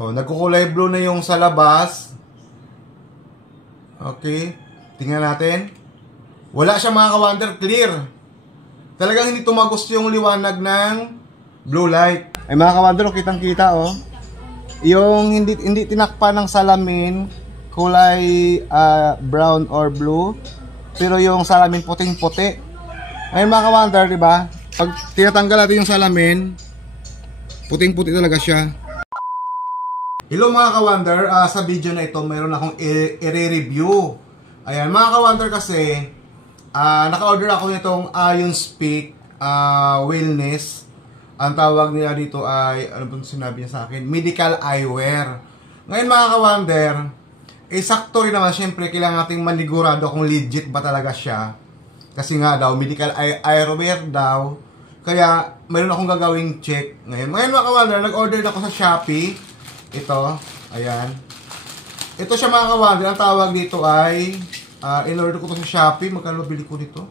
Oh, nagkukulay blue na yung sa labas. Okay. Tingnan natin. Wala siya mga ka-wonder, clear. Talagang hindi tumagos yung liwanag ng blue light. Ay mga ka-wonder, kitang-kita oh. Yung hindi tinakpan ng salamin, kulay brown or blue. Pero yung salamin puting-puti. Ay mga ka-wonder, di ba? Pag tinatanggal natin yung salamin, puting-puti talaga siya. Hello mga ka-wonder, sa video na ito mayroon akong i-review. Ayan mga ka-wonder, kasi naka-order ako nitong IonSpeak Wellness. Ang tawag nila dito ay, ano ba sinabi niya sa akin? Medical eyewear. Ngayon mga ka-wonder, sakto rin naman, syempre kailangan nating manigurado kung legit ba talaga siya. Kasi nga daw, medical eyewear daw. Kaya, mayroon akong gagawing check. Ngayon mga ka-wonder, nag-order ako sa Shopee. Ito, ayan. Ito siya mga ka-wonder, ang tawag dito ay, in-order ko to sa Shopee. Magkano bili ko nito?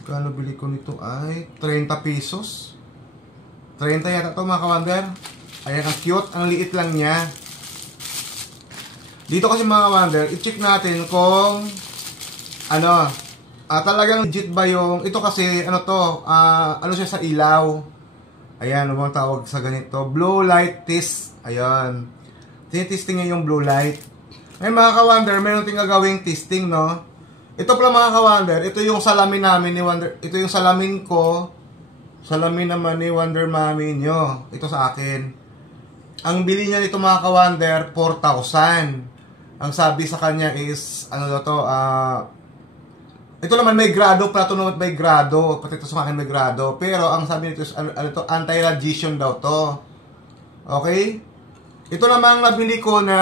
Magkano bili ko nito ay 30 pesos. 30 yata to mga ka-wonder. Ayan, ang cute, ang liit lang niya. Dito kasi mga ka-wonder, i-check natin kung talagang legit ba yung, ito kasi, ano siya sa ilaw. Ayan, ano bang tawag sa ganito? Blue light test. Ayan. Tinitesting niya yung blue light. Ngayon mga ka-wonder, meron ting gagawing testing, no? Ito pala mga ka-wonder, ito yung salamin namin ni Wonder, ito yung salamin ko. Salamin naman ni Wonder Mommy nyo. Ito sa akin. Ang bili niya nito mga ka-wonder, 4,000. Ang sabi sa kanya is, ito naman may grado, plato naman may grado. Pati ito sa akin may grado. Pero ang sabi nito is, anti-radiation daw to. Okay? Ito naman nabili ko na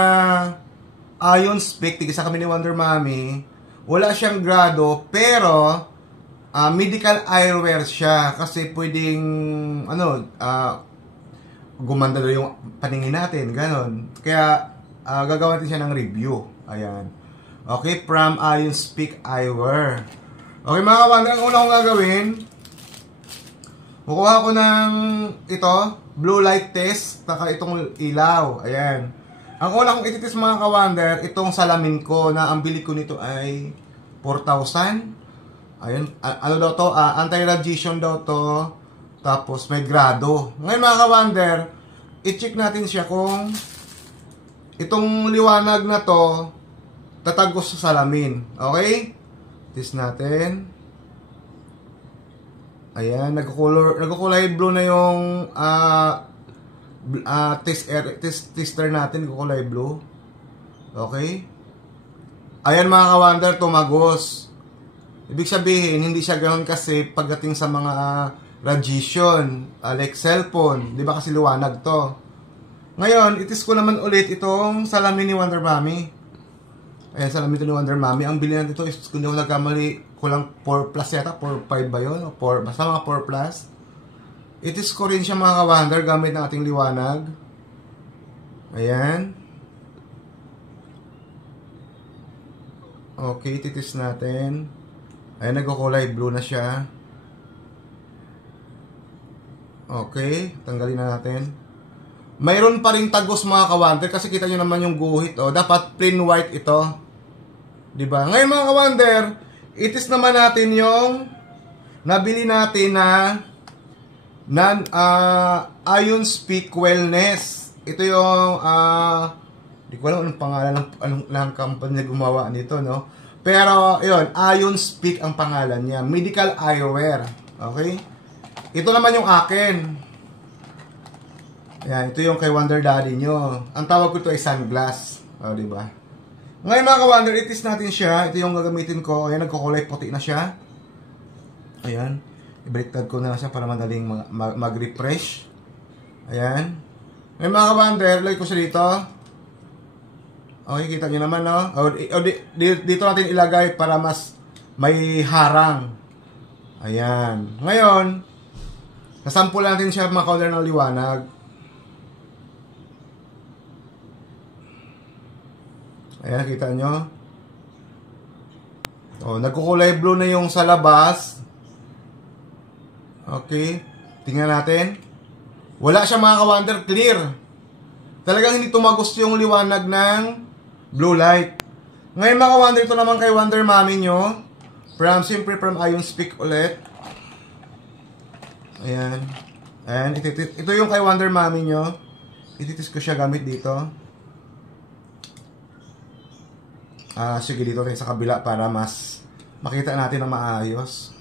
IonSpeak, tigisa kami ni Wonder Mommy. Wala siyang grado, pero medical eyewear siya. Kasi pwedeng, gumanda daw yung paningin natin, ganon. Kaya, gagawa natin siya ng review. Ayan. Okay, from IonSpeak Eyewear. Okay mga ka-wonder, ang una kong gagawin, kukuha ko ng ito, blue light test, taka itong ilaw. Ayan. Ang una kong ititest mga ka-wonder, itong salamin ko na ang bili ko nito ay 4,000. Ayan, ano daw to? Anti-radiation daw to. Tapos may grado. Ngayon mga ka-wonder, i-check natin siya kung itong liwanag na to tatagos sa salamin. Okay? Test natin. Ayan, nagkukulay blue na yung tester natin, nagkukulay blue. Okay? Ayan mga ka-wonder, tumagos. Ibig sabihin, hindi siya ganoon kasi pagdating sa mga radiation, like cellphone, di ba kasi liwanag to. Ngayon, itis ko naman ulit itong salamin ni Wonder Mommy. Ayan, salamin ito ni Wonder Mommy. Ang bilhin natin ito is, kung di ako nagkamali, kulang 4 plus yata, 4, 5 ba yun? 4, basta mga 4 plus. Itis ko rin siya mga ka-wonder gamit ng ating liwanag. Ayan. Okay, titis natin. Ayan, nagkukulay blue na siya. Okay, tanggalin na natin. Mayroon pa ring tagos mga ka-wonder kasi kita nyo naman yung guhit. Dapat plain white ito. Diba? Ngayon mga ka-wonder, itis naman natin yung nabili natin na IonSpeak Wellness. Ito yung di ko alam anong pangalan ng company na gumawa nito, no? Pero yun, IonSpeak ang pangalan niya, medical eyewear. Okay? Ito naman yung akin. Ayan, ito yung kay Wonder Daddy nyo. Ang tawag ko ito ay sunglass. Diba? Ngayon mga ka-wonder, itis natin siya. Ito yung gagamitin ko. Ayan, nagkukulay puti na siya. Ayan. I-baliktad ko na siya para madaling mag-refresh. Ayan. Ngayon mga ka-wonder, lagay ko siya dito. Okay, kita nyo naman, no? Dito natin ilagay para mas may harang. Ayan. Ngayon, nasample natin siya mga ka-wonder ng liwanag. Ayan, kita nyo. Nagkukulay blue na yung sa labas. Okay. Tingnan natin. Wala siya mga ka-wonder, clear. Talagang hindi tumagos yung liwanag ng blue light. Ngayon mga ka-wonder, ito naman kay Wonder Mommy nyo. Siyempre from IonSpeak ulit. Ayan. Ayan, ito yung kay Wonder Mommy nyo. Ititis ko siya gamit dito. Sige, dito rin sa kabila para mas makita natin na maayos.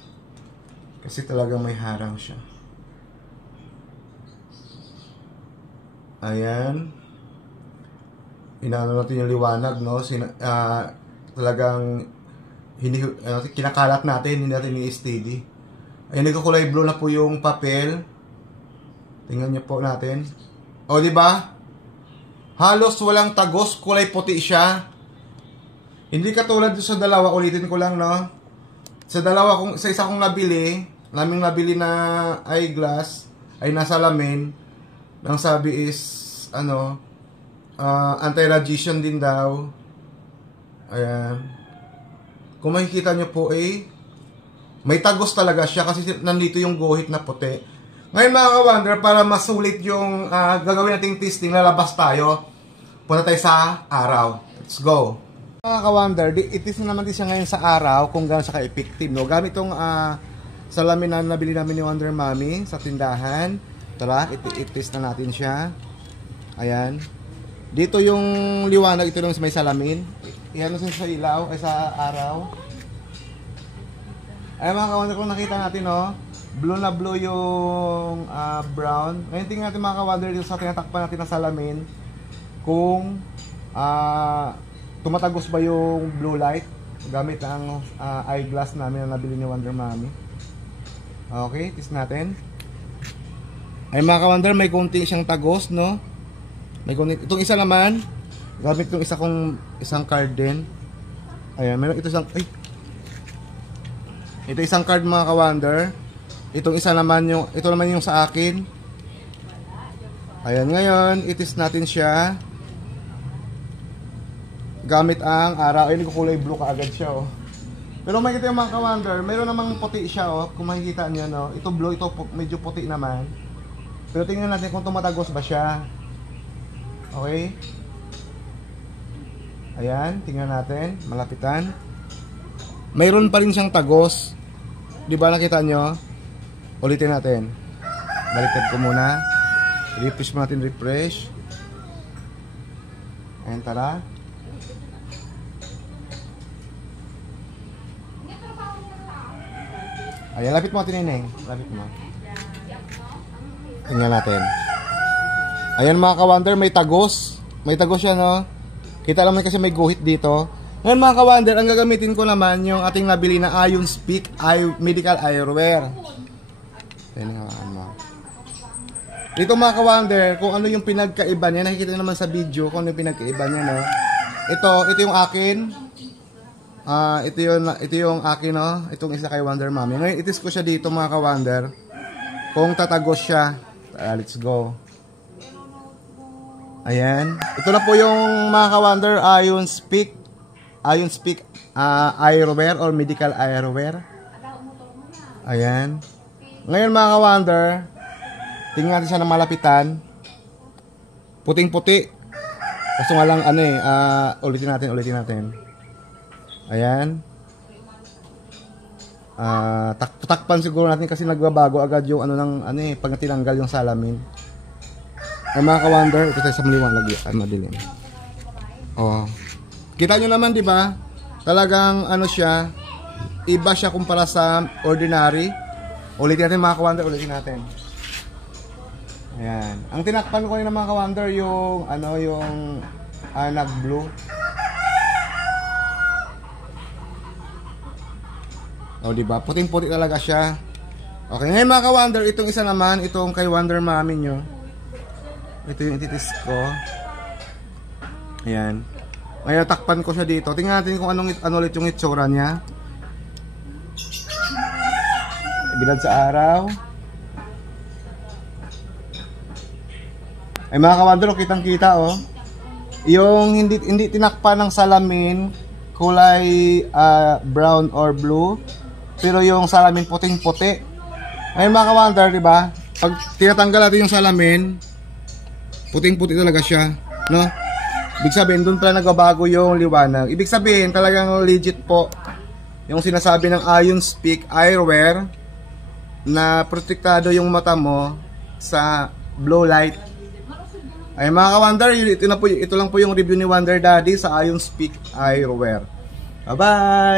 Kasi talagang may harang siya. Ayan. Inaano natin yung liwanag, no? Talagang kinakalat natin, hindi natin i-steady. Ayan, nagkukulay blue na po yung papel. Tingnan niyo po natin. O, di ba? Halos walang tagos, kulay puti siya. Hindi katulad sa dalawa, ulitin ko lang, no? Sa isa kong naming nabili na eyeglass, ay nasa lamin. Ang sabi is, anti-radiation din daw. Ayan. Kung makikita nyo po may tagos talaga siya kasi nandito yung guhit na puti. Ngayon mga ka-wonder, para masulit yung gagawin nating testing, lalabas tayo. Punta tayo sa araw. Let's go. Mga ka-wonder, itis na naman din siya ngayon sa araw kung gano'n siya ka-effective. No? Gamit itong salamin na nabili namin ni Wonder Mommy sa tindahan. Tara, itis na natin siya. Ayan. Dito yung liwanag, ito lang may salamin. Iyan sa ilaw, ay sa araw. Ayan mga ka-wonder, kung nakita natin, no? Blue na blue yung brown. Ngayon tingnan natin mga ka-wonder dito sa tinatakpan natin ng salamin. Kung tumatagos ba yung blue light gamit ang eyeglass namin na nabili ni Wonder Mommy. Okay, test natin. Ay mga ka-wonder, may konti siyang tagos, no? May konti. Itong isa naman, gamit itong isang card din. Ayan, meron ito isang card mga ka-wonder. Ito naman yung sa akin. Ayan, ngayon, itis natin siya. Gamit ang araw. Ay, nagkukulay blue kaagad siya, oh. Pero makikita yung mga ka-wonder, meron namang puti siya, oh. Kung makikita niyo, no? Ito blue, ito medyo puti naman. Pero tingnan natin kung tumatagos ba siya. Okay? Ayan, tingnan natin. Malapitan. Mayroon pa rin siyang tagos. Di ba nakita nyo? Ulitin natin. Baliktad ko muna. Refresh mo natin, refresh. Ayan, tara. Ayan, lapit mo natin, Neneng. Lapit mo. Tingnan natin. Ayan mga ka-wonder, may tagos. May tagos siya, no? Kita naman kasi may guhit dito. Ngayon mga ka-wonder, ang gagamitin ko naman yung ating nabili na IonSpeak Medical Eyewear. Ayan nga, dito mga ka-wonder, kung ano yung pinagkaiba niya, nakikita naman sa video kung ano yung pinagkaiba niya, no? Ito yung akin. Ito yung akin, no? Itong isa kay Wonder Mommy. Ngayon, itis ko siya dito mga ka-wonder. Kung tatagos siya. Let's go. Ayan. Ito na po yung mga ka-wonder, IonSpeak Eyewear or Medical Eyewear. Ayan. Ngayon mga ka-wonder, tingnan natin siya ng malapitan. Puting-puti. Kaso nga lang ulitin natin. Ayan. Takpan siguro natin kasi nagbabago agad yung pag tinanggal yung salamin. Ay mga ka-wonder, ito tayo sa maliwanag, madilim. Oh. Kita nyo naman, di ba? Talagang siya, iba siya kumpara sa ordinary. Ulitin natin mga ka-wonder, ulitin natin. Ayan. Ang tinakpan ko rin ng mga ka-wonder yung nag-blue. O, diba? Puting-puti talaga siya. Okay, ngayon mga ka-wonder, itong isa naman, itong kay Wonder Mommy nyo. Ito yung ititis ko. Ayan. Ngayon, takpan ko siya dito. Tingnan natin kung ano ulit yung itsura niya. Ibilad sa araw. Ay mga ka-wonder, kitang-kita, oh. Yung hindi tinakpan ng salamin, kulay brown or blue. Pero yung salamin puting-puti. Ngayon mga ka-wonder, di ba? Pag tinatanggal natin yung salamin, puting-puti talaga siya, no? Ibig sabihin, doon pala nagbabago yung liwanag. Ibig sabihin, talagang legit po yung sinasabi ng IronSpeak eyewear na protektado yung mata mo sa blue light. Ay mga ka-Wonder, ito lang po yung review ni Wonder Daddy sa IronSpeak eyewear. Bye-bye!